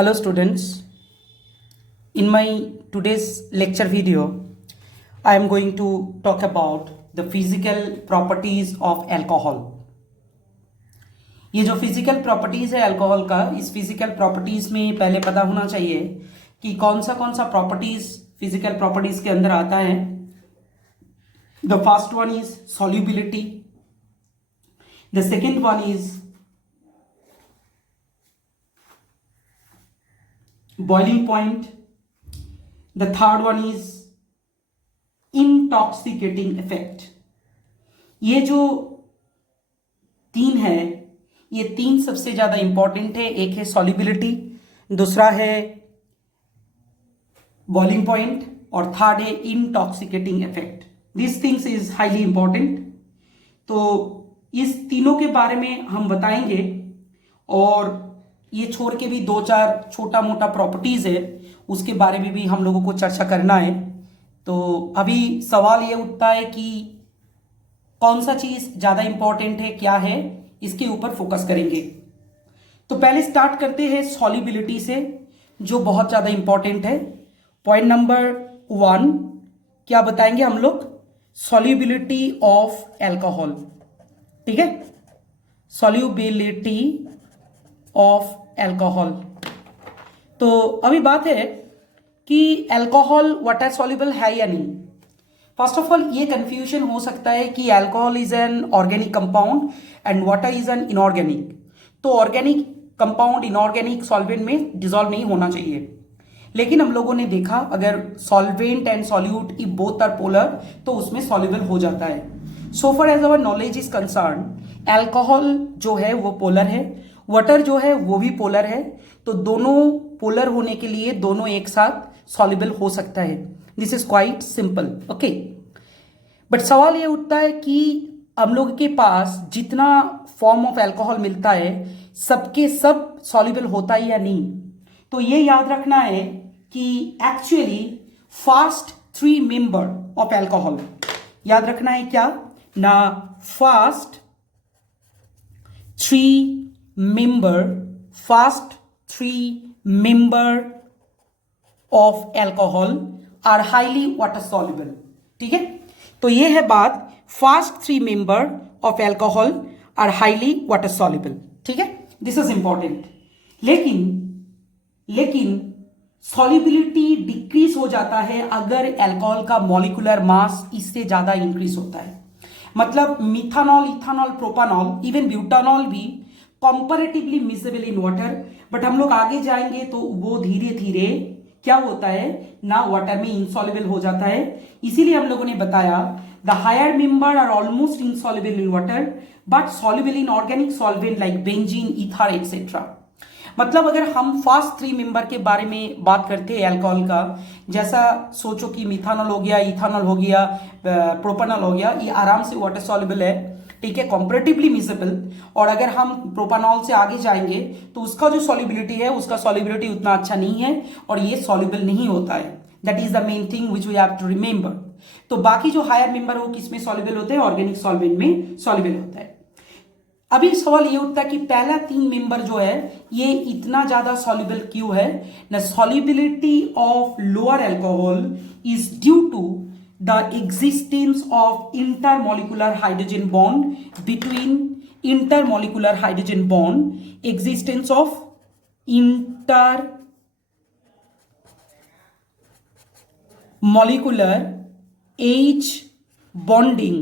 Hello students, in my today's lecture video, I am going to talk about the physical properties of alcohol. ये जो physical properties है alcohol का, इस physical properties में पहले पता होना चाहिए कि कौन सा प्रॉपर्टीज फिजिकल प्रॉपर्टीज के अंदर आता है. The first one is solubility, the second one is boiling point, the third one is intoxicating effect. ये जो तीन है, ये तीन सबसे ज्यादा इंपॉर्टेंट है. एक है सॉल्युबिलिटी, दूसरा है बॉइलिंग पॉइंट और थर्ड है intoxicating effect. This things is highly important. तो इस तीनों के बारे में हम बताएंगे और ये छोड़ के भी दो चार छोटा मोटा प्रॉपर्टीज है, उसके बारे में भी हम लोगों को चर्चा करना है. तो अभी सवाल ये उठता है कि कौन सा चीज ज्यादा इंपॉर्टेंट है, क्या है, इसके ऊपर फोकस करेंगे. तो पहले स्टार्ट करते हैं सॉल्युबिलिटी से, जो बहुत ज्यादा इंपॉर्टेंट है. पॉइंट नंबर 1 क्या बताएंगे हम लोग? Solubility of alcohol. ठीक है, सॉल्युबिलिटी ऑफ एल्कोहल. तो अभी बात है कि एल्कोहल वाटर सॉल्युबल है या नहीं. फर्स्ट ऑफ ऑल ये कंफ्यूजन हो सकता है कि alcohol is an organic compound and water is an inorganic. तो ऑर्गेनिक कंपाउंड इनऑर्गेनिक सॉल्वेंट में डिसॉल्व नहीं होना चाहिए, लेकिन हम लोगों ने देखा अगर solvent and solute if both are polar तो उसमें सॉल्युबल हो जाता है. So far as our knowledge is concerned, alcohol जो है वो पोलर है, वाटर जो है वो भी पोलर है. तो दोनों पोलर होने के लिए दोनों एक साथ सॉल्युबल हो सकता है. This is quite simple. Okay, but सवाल ये उठता है कि हम लोग के पास जितना फॉर्म ऑफ एल्कोहल मिलता है सबके सब सॉल्युबल होता है या नहीं. तो ये याद रखना है कि actually first 3 member of alcohol, याद रखना है क्या ना, first 3 member of alcohol are highly water soluble. ठीक है, तो ये है बात, first 3 member of alcohol are highly water soluble. ठीक है, दिस इज इंपॉर्टेंट. लेकिन सॉल्युबिलिटी डिक्रीज हो जाता है अगर एल्कोहल का मॉलिक्यूलर मास इससे ज्यादा इंक्रीज होता है. मतलब मिथानॉल, इथानॉल, प्रोपानॉल, इवन ब्यूटानॉल भी comparatively miscible in water, but हम लोग आगे जाएंगे तो वो धीरे धीरे क्या होता है ना, वाटर में इनसॉल्युबल हो जाता है. इसीलिए हम लोगों ने बताया the higher member are almost insoluble in water but soluble in organic solvent like benzene, ether etcetera. मतलब अगर हम फर्स्ट 3 मेंबर के बारे में बात करते हैं एल्कोहल का, जैसा सोचो कि मिथानॉल हो गया, इथानॉल हो गया, प्रोपानॉल हो गया, ये आराम से वाटर सॉल्युबल है. ठीक है, कंपैरेटिवली मिसेबल. और अगर हम प्रोपानॉल से आगे जाएंगे तो उसका जो सॉल्युबिलिटी है, उसका सॉल्युबिलिटी उतना अच्छा नहीं है और ये सॉल्युबल नहीं होता है. That is the main thing which we have to remember. तो बाकी जो हायर मेंबर वो किसमें सॉल्युबल होते हैं? ऑर्गेनिक सॉल्वेंट में सॉल्युबल होता है. अभी सवाल ये उठता है कि पहला 3 मेंबर जो है ये इतना ज्यादा सॉल्युबल क्यों है ना. Solubility of lower alcohol is due to the existence of intermolecular hydrogen bond between intermolecular hydrogen bond existence of intermolecular H bonding.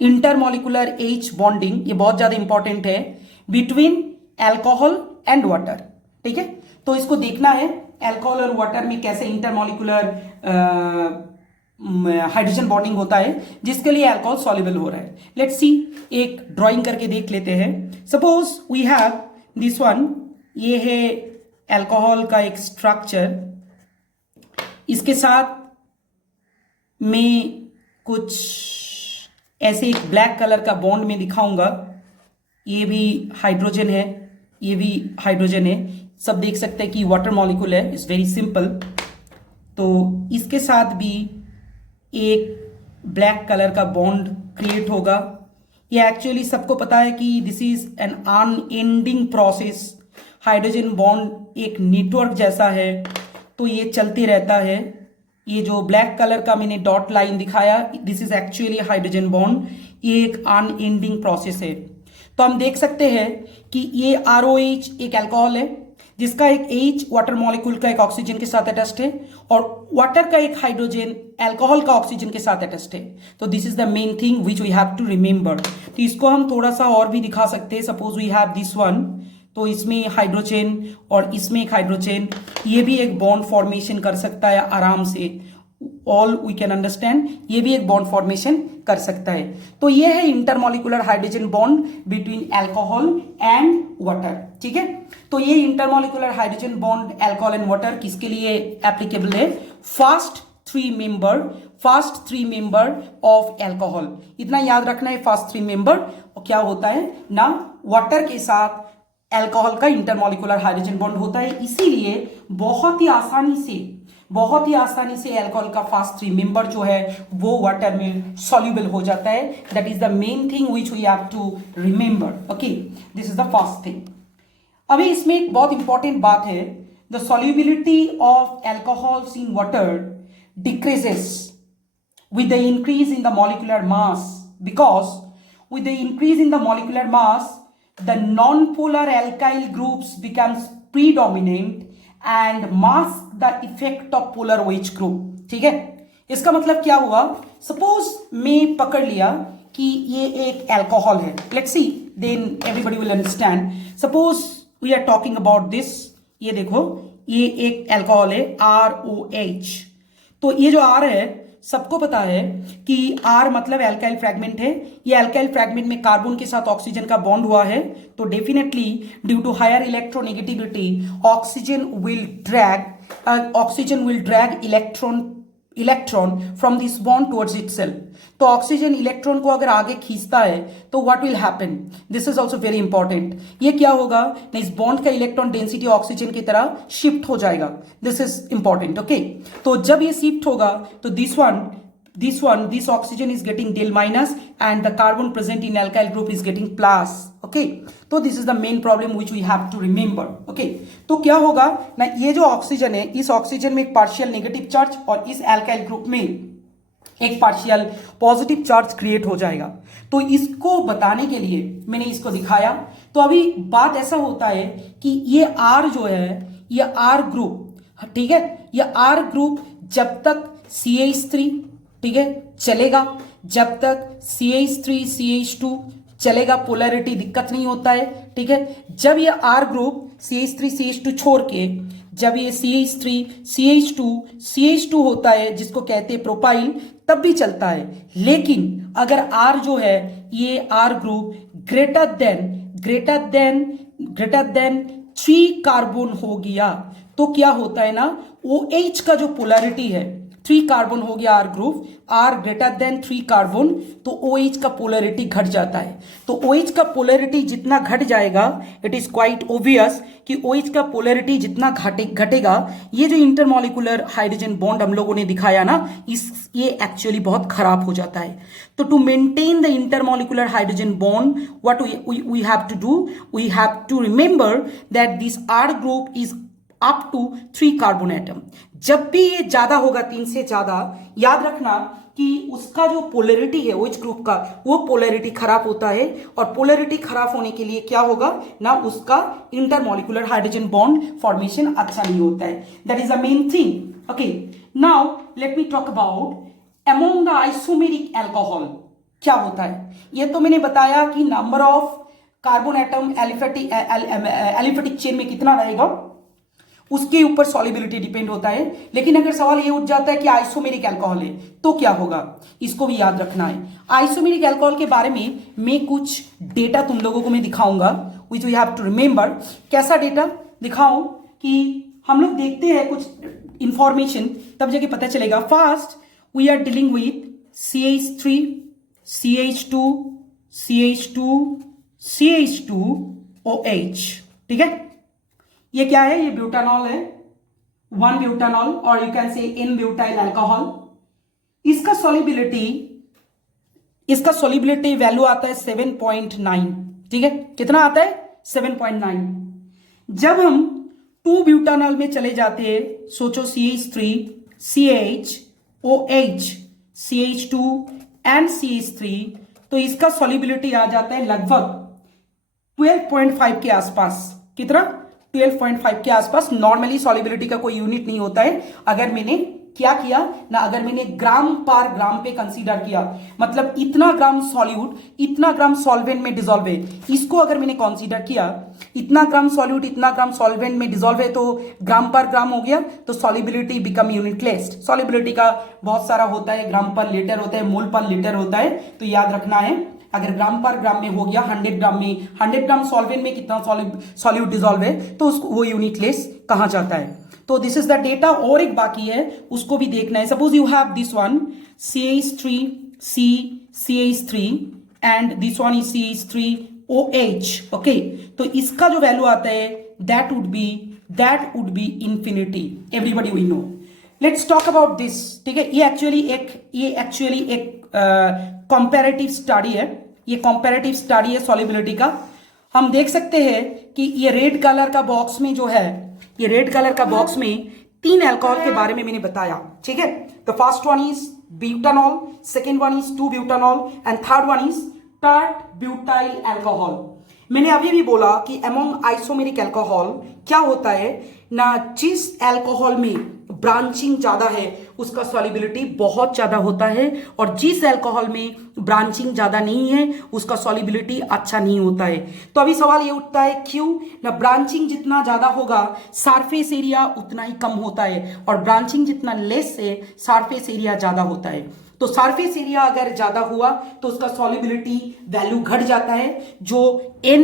Intermolecular H bonding ये बहुत ज्यादा इंपॉर्टेंट है बिटवीन एल्कोहल एंड वाटर. ठीक है, तो इसको देखना है एल्कोहल और वाटर में कैसे इंटरमोलिकुलर हाइड्रोजन बॉन्डिंग होता है जिसके लिए एल्कोहल सॉल्युबल हो रहा है. लेट्स सी, एक ड्राइंग करके देख लेते हैं. Suppose we have this one, ये है एल्कोहल का एक स्ट्रक्चर. इसके साथ में कुछ ऐसे एक ब्लैक कलर का बॉन्ड में दिखाऊंगा. ये भी हाइड्रोजन है, ये भी हाइड्रोजन है. सब देख सकते हैं कि वाटर मॉलिक्यूल है. It's very simple. तो इसके साथ भी एक ब्लैक कलर का बॉन्ड क्रिएट होगा. ये एक्चुअली सबको पता है कि this is an unending process hydrogen bond एक नेटवर्क जैसा है, तो ये चलते रहता है। ये जो ब्लैक कलर का मैंने डॉट लाइन दिखाया, this is actually hydrogen bond. ये एक अनएंडिंग प्रोसेस है। तो हम देख सकते हैं कि ये ROH एक अल्कोहल है जिसका एक H वाटर मॉलिक्यूल का एक ऑक्सीजन के साथ अटैच्ड है और वाटर का एक हाइड्रोजन अल्कोहल का ऑक्सीजन के साथ अटैच्ड है। तो this is the main thing which we have to remember. तो इसको हम थोड़ा सा और भी दिखा सकते हैं। Suppose we have this one, तो इसमें हाइड्रोजन और इसमें एक हाइड्रोजन, ये भी एक बॉन्ड फॉर्मेशन कर सकता है आराम से। ऑल वी कैन अंडरस्टैंड, ये भी एक बॉन्ड फॉर्मेशन कर सकता है। तो ये है intermolecular hydrogen bond between alcohol and water. ठीक है, तो ये intermolecular hydrogen bond alcohol and water किसके लिए एप्लीकेबल है? First three member of alcohol. इतना याद रखना है, फर्स्ट थ्री मेंबर क्या होता है ना, वाटर के साथ अल्कोहल का इंटरमॉलिक्यूलर हाइड्रोजन बॉन्ड होता है। इसीलिए बहुत ही आसानी से अल्कोहल का फर्स्ट थ्री मेंबर जो है वो वाटर में सॉल्युबल हो जाता है। That is the main thing which we have to remember. Okay, this is the first thing. अभी इसमें एक बहुत इंपॉर्टेंट बात है, the solubility of alcohols in water decreases with the increase in the molecular mass, because with the increase in the molecular mass the non-polar alkyl groups becomes predominant and mask the effect of polar OH group। ठीक है, इसका मतलब क्या हुआ? Suppose मैं पकड़ लिया कि ये एक अल्कोहल है, let's see, then everybody will understand. Suppose we are talking about this, ये देखो ये एक अल्कोहल है ROH। तो ये जो R है सबको पता है कि R मतलब अल्काइल फ्रैगमेंट है। ये अल्काइल फ्रैगमेंट में कार्बन के साथ ऑक्सीजन का बॉन्ड हुआ है, तो definitely due to higher electronegativity oxygen will drag electron from this bond towards itself. तो ऑक्सीजन इलेक्ट्रॉन को अगर आगे खींचता है तो what will happen? This is also very important. ये क्या होगा ना, इस बॉन्ड का इलेक्ट्रॉन डेंसिटी ऑक्सीजन की तरह शिफ्ट हो जाएगा। This is important. ओके, तो जब ये शिफ्ट होगा तो this oxygen is getting del minus and the carbon present in alkyl group is getting plus। okay, तो this is the main problem which we have to remember। okay, तो क्या होगा ना, ये जो ऑक्सीजन है, इस ऑक्सीजन में एक पार्शियल नेगेटिव चार्ज और इस alkyl ग्रुप में एक पार्शियल पॉजिटिव चार्ज क्रिएट हो जाएगा। तो इसको बताने के लिए मैंने इसको दिखाया। तो अभी बात ऐसा होता है कि ये R जो है, ये R ग्रुप, ठीक है, ये R ग्रुप जब तक CH3, ठीक है, चलेगा, जब तक CH3CH2 चलेगा, पोलैरिटी दिक्कत नहीं होता है। ठीक है, जब ये R ग्रुप CH3CH2 छोड़ के जब ये CH3CH2 होता है जिसको कहते हैं प्रोपाइल, तब भी चलता है। लेकिन अगर R जो है, ये R group greater than 3 carbon हो गया, तो क्या होता है ना, OH का जो पोलैरिटी है, 3 कार्बन हो गया R group, R greater than 3 carbon, तो OH का पोलैरिटी घट जाता है। तो OH का पोलैरिटी जितना घट जाएगा, इट इज क्वाइट ऑब्वियस कि OH का पोलैरिटी जितना घटेगा, ये जो इंटरमॉलिक्यूलर हाइड्रोजन बॉन्ड हम लोगों ने दिखाया ना, ये एक्चुअली बहुत खराब हो जाता है। तो to maintain the intermolecular hydrogen bond, what we have to do, we have to remember that this R group is up to 3 carbon atom. जब भी ये ज्यादा होगा, 3 से ज्यादा, याद रखना कि उसका जो पोलैरिटी है OH ग्रुप का, वो पोलैरिटी खराब होता है। और पोलैरिटी खराब होने के लिए क्या होगा ना, उसका इंटरमॉलिक्यूलर हाइड्रोजन बॉन्ड फॉर्मेशन अच्छा नहीं होता है। That is the main thing. Okay, now let me talk about among the isomeric alcohol क्या होता है। ये तो मैंने बताया कि number of carbon atom aliphatic chain में कितना रहेगा, उसके ऊपर सॉल्युबिलिटी डिपेंड होता है। लेकिन अगर सवाल ये उठ जाता है कि आइसोमेरिक अल्कोहल है तो क्या होगा, इसको भी याद रखना है। आइसोमेरिक अल्कोहल के बारे में मैं कुछ डेटा तुम लोगों को मैं दिखाऊंगा, which we have to remember. कैसा डेटा दिखाऊं कि हम लोग देखते हैं कुछ इंफॉर्मेशन, तब जाके पता चलेगा। First we are dealing with CH3 CH2 CH2 OH। ठीक है, ये क्या है, ये ब्यूटानॉल है, 1 ब्यूटानॉल, और you can say in butyl alcohol. इसका सॉल्युबिलिटी वैल्यू आता है 7.9। ठीक है, कितना आता है, 7.9। जब हम 2 ब्यूटानॉल में चले जाते हैं, सोचो CH3 CH OH CH2 and CH3, तो इसका सॉल्युबिलिटी आ जाता है लगभग 12.5 के आसपास। कितना? 12.5 के आसपास। नॉर्मली सॉल्युबिलिटी का कोई यूनिट नहीं होता है। अगर मैंने क्या किया ना, अगर मैंने ग्राम पर ग्राम पे कंसीडर किया, मतलब इतना ग्राम सॉल्यूट इतना ग्राम सॉल्वेंट में डिसॉल्व है, इसको अगर मैंने कंसीडर किया, इतना ग्राम सॉल्यूट इतना ग्राम सॉल्वेंट में डिसॉल्व है, तो ग्राम पर ग्राम हो गया, तो सॉल्युबिलिटी बिकम यूनिटलेस। सॉल्युबिलिटी का बहुत सारा होता है, ग्राम पर लीटर होता है, मोल पर लीटर होता है, तो याद रखना है। अगर ग्राम पर ग्राम में हो गया, 100 ग्राम में 100 ग्राम सॉल्वेंट में कितना सॉल्यूट डिसॉल्व है, तो उसको वो यूनिटलेस कहा जाता है। तो दिस इज द डेटा। और एक बाकी है, उसको भी देखना है। Suppose you have this one CH3 CH3 and this one is CH3 OH। Okay, तो इसका जो वैल्यू आता है that would be infinity. Everybody we know. Let's talk about this. ठीक है, ये एक्चुअली एक कंपैरेटिव स्टडी है। ये कंपैरेटिव स्टडी है सॉल्युबिलिटी का। हम देख सकते हैं कि ये रेड कलर का बॉक्स में जो है, ये रेड कलर का बॉक्स में 3 अल्कोहल के बारे में मैंने बताया। ठीक है, the first one is butanol, second one is 2 butanol and third one is tert butyl alcohol. मैंने अभी भी बोला कि अमोंग आइसोमेरिक अल्कोहल क्या होता है ना, जिस अल्कोहल में ब्रांचिंग ज्यादा है उसका सॉल्युबिलिटी बहुत ज्यादा होता है, और जिस अल्कोहल में ब्रांचिंग ज्यादा नहीं है उसका सॉल्युबिलिटी अच्छा नहीं होता है। तो अभी सवाल ये उठता है क्यों ना, ब्रांचिंग जितना ज्यादा होगा सरफेस एरिया उतना ही कम होता है, और ब्रांचिंग जितना लेस है सरफेस एरिया ज्यादा होता है। तो सरफेस एरिया अगर ज्यादा हुआ तो उसका सॉल्युबिलिटी वैल्यू घट जाता है। जो N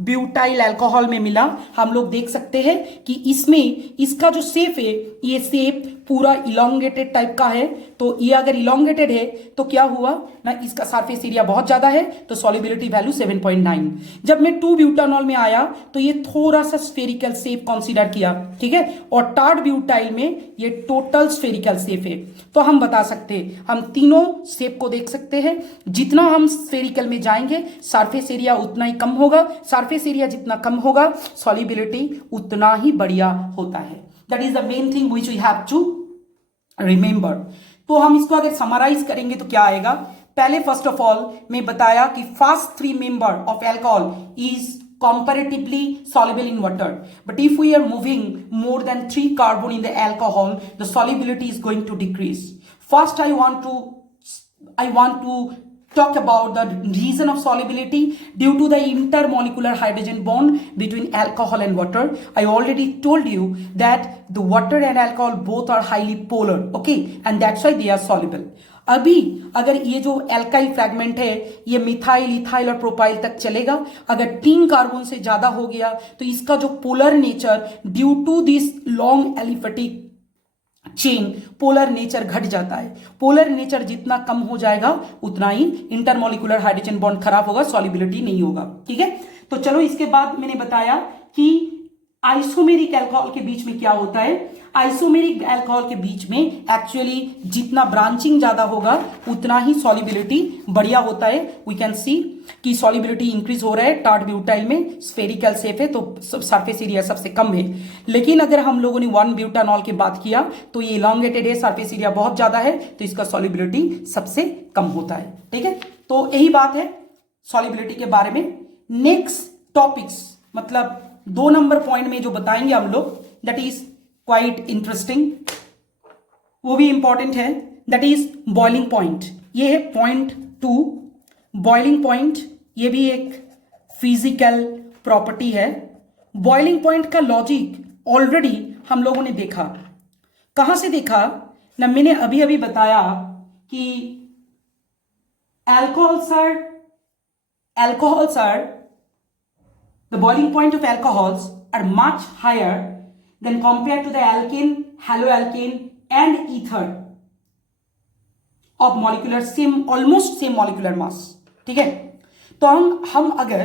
ब्यूटाइल अल्कोहल में मिला, हम लोग देख सकते हैं कि इसमें इसका जो शेप है, ये शेप पूरा इलोंगेटेड टाइप का है। तो ये अगर इलोंगेटेड है तो क्या हुआ ना, इसका सरफेस एरिया बहुत ज्यादा है, तो सॉल्युबिलिटी वैल्यू 7.9। जब मैं 2 ब्यूटानॉल में आया तो ये थोड़ा सा स्फेरिकल शेप कंसीडर किया। ठीक है, और टर्ट ब्यूटाइल में ये टोटल स्फेरिकल शेप है। तो हम बता सकते हैं, हम तीनों शेप को देख सकते हैं। जितना हम स्फेरिकल में जाएंगे सरफेस एरिया उतना ही कम होगा, सरफेस एरिया जितना कम होगा सॉल्युबिलिटी उतना ही बढ़िया होता है। That is the main thing which we have to remember. तो हम इसको अगर समराइज करेंगे तो क्या आएगा? पहले फर्स्ट ऑफ ऑल मैं बताया कि first 3 member of alcohol is comparatively soluble in water, but if we are moving more than 3 carbon in the alcohol, the solubility is going to decrease. First I want to talk about the reason of solubility due to the intermolecular hydrogen bond between alcohol and water. I already told you that the water and alcohol both are highly polar, okay, and that's why they are soluble. अभी अगर ये जो alkyl fragment है ये methyl ethyl और propyl तक चलेगा। अगर 3 कार्बन से ज्यादा हो गया तो इसका जो polar nature due to this long aliphatic chain polar nature घट जाता है। पोलर नेचर जितना कम हो जाएगा उतना ही इंटरमोलिकुलर हाइड्रोजन बॉन्ड खराब होगा, सॉल्युबिलिटी नहीं होगा। ठीक है, तो चलो इसके बाद मैंने बताया कि आइसोमेरिक अल्कोहल के बीच में क्या होता है। आइसोमेरिक अल्कोहल के बीच में एक्चुअली जितना ब्रांचिंग ज्यादा होगा उतना ही सॉल्युबिलिटी बढ़िया होता है। वी कैन सी कि सॉल्युबिलिटी इंक्रीज हो रहा है। टर्ट ब्यूटाइल में स्फेरिकल शेप है तो सरफेस एरिया सबसे कम है। लेकिन अगर हम लोगों ने 1 ब्यूटानॉल की बात किया तो ये इलोंगेटेड है, सरफेस एरिया बहुत ज्यादा है, तो इसका सॉल्युबिलिटी सबसे कम होता है। ठीक है, तो यही बात है सॉल्युबिलिटी के बारे में। नेक्स्ट टॉपिक्स मतलब 2 नंबर पॉइंट में जो बताएंगे हम लोग, दैट इज क्वाइट इंटरेस्टिंग, वो भी इंपॉर्टेंट है। That is boiling point. ये है पॉइंट 2 बॉइलिंग पॉइंट। ये भी एक फिजिकल प्रॉपर्टी है। बॉइलिंग पॉइंट का लॉजिक ऑलरेडी हम लोगों ने देखा। कहां से देखा ना, मैंने अभी अभी बताया कि alcohols are the boiling point of alcohols are much higher than compared to the alkane, haloalkane and ether of molecular almost same molecular mass. ठीक है, तो हम अगर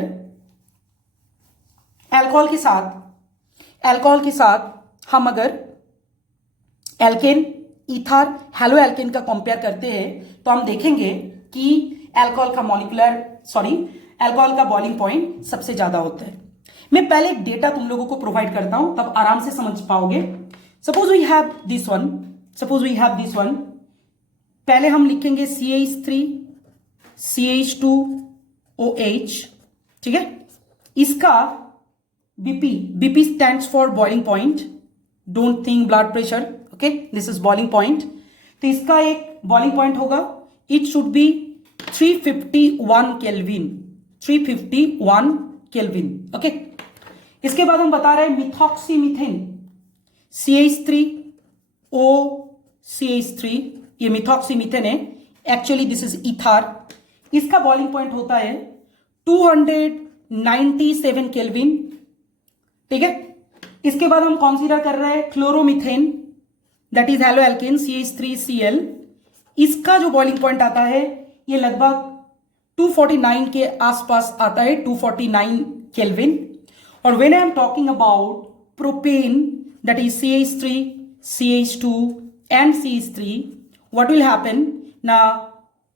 अल्कोहल के साथ हम अगर एल्केन, ईथर, हेलोएल्केन का कंपेयर करते हैं तो हम देखेंगे कि अल्कोहल का बॉइलिंग पॉइंट सबसे ज्यादा होता है। मैं पहले एक डेटा तुम लोगों को प्रोवाइड करता हूं, तब आराम से समझ पाओगे। Suppose we have this one, पहले हम लिखेंगे CH3 CH2OH, ठीक है। इसका BP stands for boiling point, don't think blood pressure, okay, this is boiling point. तो इसका एक बॉइलिंग पॉइंट होगा, it should be 351 kelvin, 351 kelvin, okay. इसके बाद हम बता रहे हैं मिथॉक्सीमीथेन CH3OCH3, ये मिथॉक्सीमीथेन है, एक्चुअली दिस इज इथार। इसका बॉइलिंग पॉइंट होता है 297 केल्विन, ठीक है। इसके बाद हम कंसीडर कर रहे हैं chloromethane, that is halo alkane CH3Cl। इसका जो बॉइलिंग पॉइंट आता है ये लगभग 249 के आसपास आता है, 249 केल्विन। और when I am talking about propane, that is CH3 CH2 and CH3, what will happen? Now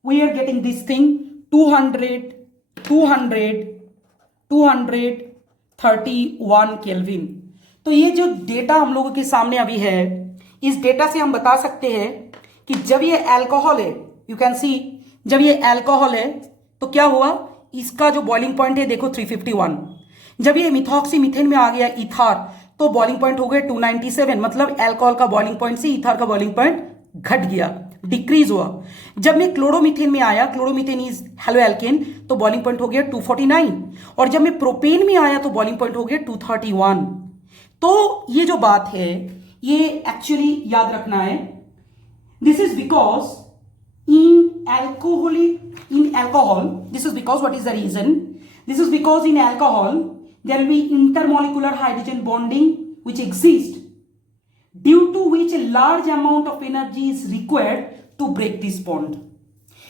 we are getting this thing 231 kelvin. तो ये जो डेटा हम लोगों के सामने अभी है, इस डेटा से हम बता सकते हैं कि जब ये अल्कोहल है, यू कैन सी, जब ये अल्कोहल है तो क्या हुआ, इसका जो बॉइलिंग पॉइंट है देखो 351। जब ये मिथॉक्सीमीथेन में आ गया इथार, तो बॉइलिंग पॉइंट हो गया 297, मतलब अल्कोहल का बॉइलिंग पॉइंट से इथार का बॉइलिंग पॉइंट घट गया, डिक्रीज हुआ। जब मैं क्लोरोमीथेन में आया, क्लोरोमीथेन इज हेलो एल्केन, तो बॉइलिंग पॉइंट हो गया 249। और जब मैं प्रोपेन में आया तो बॉइलिंग पॉइंट हो गया 231। तो ये जो बात है ये एक्चुअली याद रखना है, this is because in alcohol, this is because, what is the reason? This is because in alcohol there will be intermolecular hydrogen bonding which exists, due to which a large amount of energy is required to break this bond.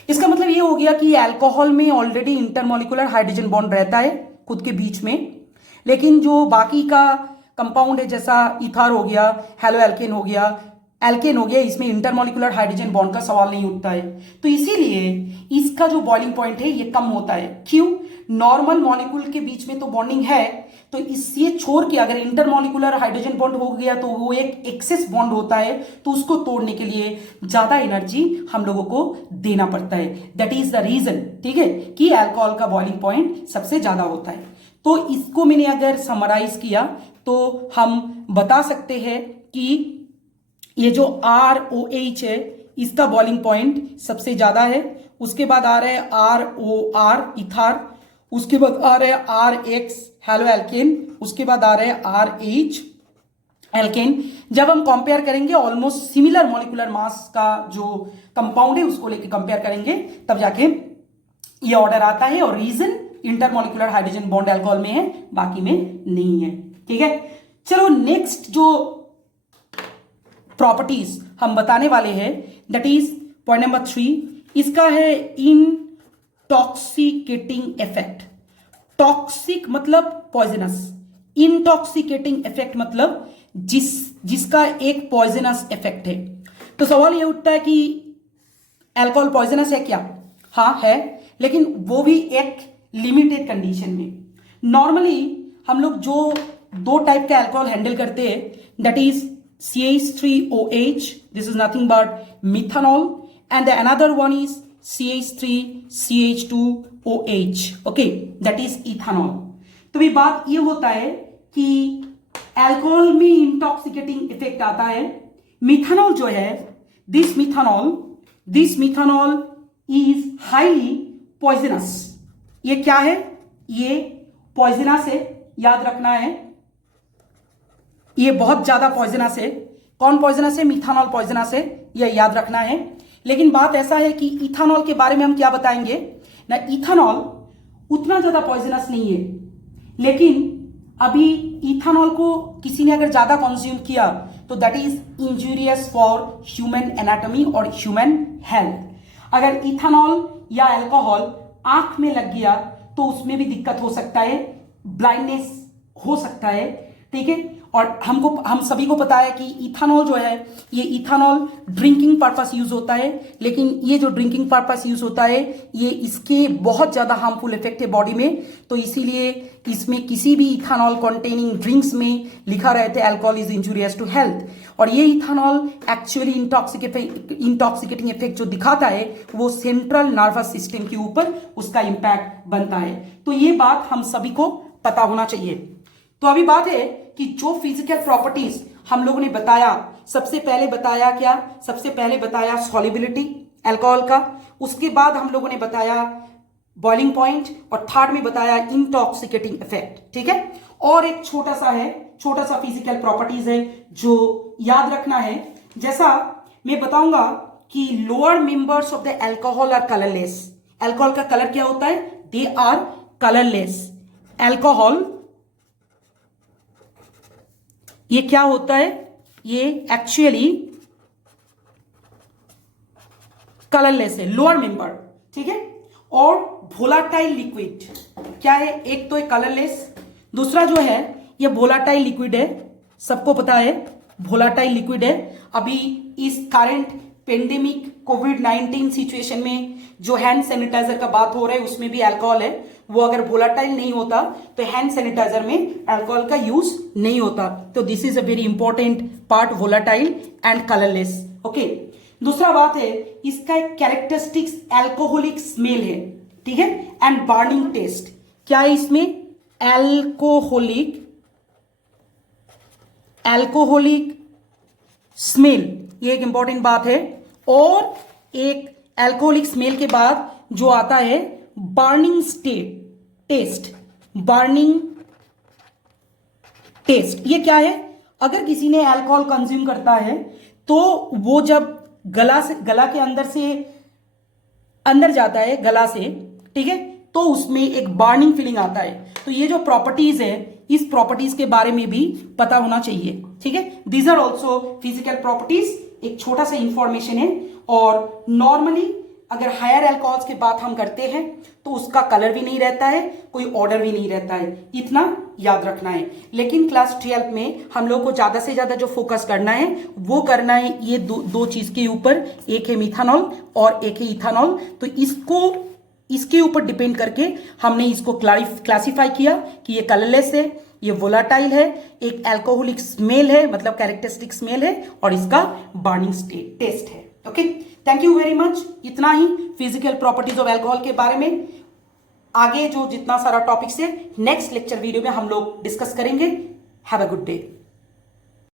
इसका मतलब ये हो गया कि alcohol में already intermolecular hydrogen bond रहता है खुद के बीच में, लेकिन जो बाकी का कंपाउंड है जैसा इथार हो गया, हेलो एल्केन हो गया, एल्केन हो गया, इसमें इंटरमोलिकुलर हाइड्रोजन बॉन्ड का सवाल नहीं उठता है। तो इसीलिए इसका जो बॉइलिंग पॉइंट है ये कम होता है। क्यों? नॉर्मल मॉलिक्यूल के बीच में तो बॉन्डिंग है, तो इससे छोड़ के अगर इंटरमोलिकुलर हाइड्रोजन बॉन्ड हो गया तो वो एक एक्सेस बॉन्ड होता है, तो उसको तोड़ने के लिए ज्यादा एनर्जी हम लोगों को देना पड़ता है। दैट इज द रीजन, ठीक है, कि अल्कोहल का बॉइलिंग पॉइंट सबसे ज्यादा होता है। तो इसको मैंने अगर समराइज किया तो हम बता सकते हैं कि ये जो ROH है इसका बॉइलिंग पॉइंट सबसे ज्यादा है, उसके बाद आ रहा है ROR इथार, उसके बाद आ रहा है RH हेलो एल्केन, उसके बाद आ रहा है RH एल्केन। जब हम कंपेयर करेंगे ऑलमोस्ट सिमिलर मॉलिक्यूलर मास का जो कंपाउंड है उसको लेके कंपेयर करेंगे, तब जाके ये ऑर्डर आता है। और reason intermolecular hydrogen bond alcohol में है, बाकी में नहीं है, ठीक है। चलो नेक्स्ट जो प्रॉपर्टीज हम बताने वाले हैं, दैट इज पॉइंट नंबर 3, इसका है इंटॉक्सिकेटिंग इफेक्ट। टॉक्सिक मतलब पॉइजनस, इंटॉक्सिकेटिंग इफेक्ट मतलब जिसका एक पॉइजनस इफेक्ट है। तो सवाल ये उठता है कि अल्कोहल पॉइजनस है क्या? हाँ है, लेकिन वो भी एक लिमिटेड कंडीशन में। नॉर्मली हम लोग जो दो टाइप का अल्कोहल हैंडल करते हैं, that is CH3OH, this is nothing but methanol, and the another one is CH3CH2OH, okay, that is ethanol. तो ये बात ये होता है कि अल्कोहल में इंटॉक्सिकेटिंग इफेक्ट आता है। मिथानॉल जो है, this methanol is highly poisonous. ये क्या है? ये पॉइजनस है, याद रखना है, ये बहुत ज्यादा पॉइजनस है। कौन पॉइजनस है? मिथानॉल पॉइजनस है, ये याद रखना है। लेकिन बात ऐसा है कि इथानॉल के बारे में हम क्या बताएंगे ना, इथानॉल उतना ज्यादा पॉइजनस नहीं है, लेकिन अभी इथानॉल को किसी ने अगर ज्यादा कंज्यूम किया तो that is injurious for human anatomy और ह्यूमन हेल्थ। अगर इथानॉल या अल्कोहल आंख में लग गया तो उसमें भी दिक्कत हो सकता है, ब्लाइंडनेस हो सकता है, ठीक है। और हम सभी को पता है कि इथानॉल जो है, ये इथानॉल ड्रिंकिंग पर्पस यूज होता है, लेकिन ये जो ड्रिंकिंग पर्पस यूज होता है ये इसके बहुत ज़्यादा हार्मफुल इफेक्ट है बॉडी में। तो इसीलिए इसमें किसी भी इथानॉल कंटेनिंग ड्रिंक्स में लिखा रहता है alcohol is injurious to health. और ये इथानॉल एक्चुअली इंटॉक्सिकेटिंग इफेक्ट जो दिखाता है वो सेंट्रल नर्वस सिस्टम के ऊपर उसका इंपैक्ट बनता है। तो ये बात हम सभी को पता होना चाहिए। तो अभी बात है कि जो फिजिकल प्रॉपर्टीज हम लोगों ने बताया, सबसे पहले बताया क्या, सबसे पहले बताया सॉल्युबिलिटी अल्कोहल का, उसके बाद हम लोगों ने बताया बॉइलिंग पॉइंट, और थर्ड में बताया इंटॉक्सिकेटिंग इफेक्ट। ठीक है, और एक छोटा सा फिजिकल प्रॉपर्टीज है जो याद रखना है। जैसा मैं बताऊंगा कि lower members of the alcohol are colourless. Alcohol का कलर क्या होता है? They are colourless. अल्कोहल ये क्या होता है? ये एक्चुअली कलरलेस है, लोअर मेंबर। ठीक है, और वोलाटाइल लिक्विड क्या है? एक तो है कलरलेस, दूसरा जो है ये वोलाटाइल लिक्विड है, सबको पता है वोलाटाइल लिक्विड है। अभी इस करंट पेंडेमिक कोविड-19 सिचुएशन में जो हैंड सैनिटाइजर का बात हो रहा है उसमें भी अल्कोहल है, वो अगर वोलाटाइल नहीं होता तो हैंड सैनिटाइजर में अल्कोहल का यूज नहीं होता। तो this is a very important part, volatile and colourless. Okay, दूसरा बात है इसका एक कैरेक्टरिस्टिक्स अल्कोहलिक स्मेल है। ठीक है, एंड बर्निंग टेस्ट। क्या है इसमें? अल्कोहलिक स्मेल, ये एक इंपॉर्टेंट बात है। और एक अल्कोहलिक स्मेल के बाद जो आता है बर्निंग टेस्ट। बर्निंग टेस्ट ये क्या है? अगर किसी ने अल्कोहल कंज्यूम करता है तो वो जब गला के अंदर जाता है गला से, ठीक है, तो उसमें एक बर्निंग फीलिंग आता है। तो ये जो प्रॉपर्टीज है इस प्रॉपर्टीज के बारे में भी पता होना चाहिए। ठीक है, these are also physical properties, एक छोटा सा इंफॉर्मेशन है। और नॉर्मली अगर हायर अल्कोहल्स की बात हम करते हैं तो उसका कलर भी नहीं रहता है, कोई ऑर्डर भी नहीं रहता है, इतना याद रखना है। लेकिन क्लास 12 में हम लोग को ज्यादा से ज्यादा जो फोकस करना है वो करना है ये दो चीज के ऊपर, एक है मिथानॉल और एक है इथानॉल। तो इसके ऊपर डिपेंड करके हमने इसको क्लासिफाई किया कि ये कलरलेस है, ये वोलाटाइल है, एक अल्कोहलिक स्मेल है मतलब कैरेक्टरिस्टिक स्मेल है, और इसका बर्निंग टेस्ट है। Okay, thank you very much. इतना ही फिजिकल प्रॉपर्टीज ऑफ अल्कोहल के बारे में। आगे जो जितना सारा टॉपिक्स है नेक्स्ट लेक्चर वीडियो में हम लोग डिस्कस करेंगे। Have a good day.